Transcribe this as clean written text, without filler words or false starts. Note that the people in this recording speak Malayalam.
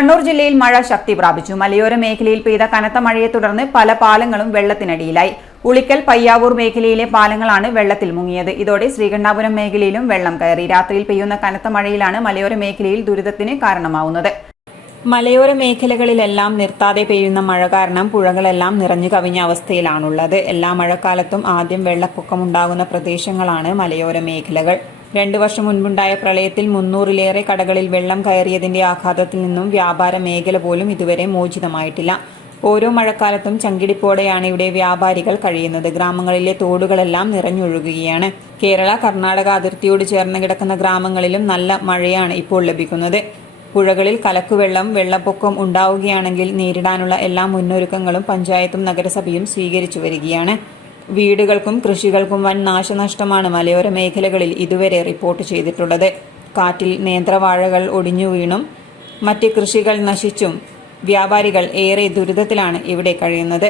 കണ്ണൂർ ജില്ലയിൽ മഴ ശക്തി പ്രാപിച്ചു. മലയോര മേഖലയിൽ പെയ്ത കനത്ത മഴയെ തുടർന്ന് പല പാലങ്ങളും വെള്ളത്തിനടിയിലായി. ഉളിക്കൽ പയ്യാവൂർ മേഖലയിലെ പാലങ്ങളാണ് വെള്ളത്തിൽ മുങ്ങിയത്. ഇതോടെ ശ്രീകണ്ഠാപുരം മേഖലയിലും വെള്ളം കയറി. രാത്രിയിൽ പെയ്യുന്ന കനത്ത മഴയിലാണ് മലയോര മേഖലയിൽ ദുരിതത്തിന് കാരണമാവുന്നത്. മലയോര മേഖലകളിലെല്ലാം നിർത്താതെ പെയ്യുന്ന മഴ കാരണം പുഴകളെല്ലാം നിറഞ്ഞു കവിഞ്ഞ അവസ്ഥയിലാണുള്ളത്. എല്ലാ മഴക്കാലത്തും ആദ്യം വെള്ളപ്പൊക്കമുണ്ടാകുന്ന പ്രദേശങ്ങളാണ് മലയോര മേഖലകൾ. 2 വർഷം മുൻപുണ്ടായ പ്രളയത്തിൽ 300-ലേറെ കടകളിൽ വെള്ളം കയറിയതിന്റെ ആഘാതത്തിൽ നിന്നും വ്യാപാര മേഖല പോലും ഇതുവരെ മോചിതമായിട്ടില്ല. ഓരോ മഴക്കാലത്തും ചങ്കിടിപ്പോടെയാണ് ഇവിടെ വ്യാപാരികൾ കഴിയുന്നത്. ഗ്രാമങ്ങളിലെ തോടുകളെല്ലാം നിറഞ്ഞൊഴുകുകയാണ്. കേരള കർണാടക അതിർത്തിയോട് ചേർന്ന് കിടക്കുന്ന ഗ്രാമങ്ങളിലും നല്ല മഴയാണ് ഇപ്പോൾ ലഭിക്കുന്നത്. പുഴകളിൽ കലക്കുവെള്ളം, വെള്ളപ്പൊക്കം ഉണ്ടാവുകയാണെങ്കിൽ നേരിടാനുള്ള എല്ലാ മുന്നൊരുക്കങ്ങളും പഞ്ചായത്തും നഗരസഭയും സ്വീകരിച്ചു വരികയാണ്. വീടുകൾക്കും കൃഷികൾക്കും വൻ നാശനഷ്ടമാണ് മലയോര മേഖലകളിൽ ഇതുവരെ റിപ്പോർട്ട് ചെയ്തിട്ടുള്ളത്. കാറ്റിൽ നേന്ത്രവാഴകൾ ഒടിഞ്ഞു വീണും മറ്റ് കൃഷികൾ നശിച്ചും വ്യാപാരികൾ ഏറെ ദുരിതത്തിലാണ് ഇവിടെ കഴിയുന്നത്.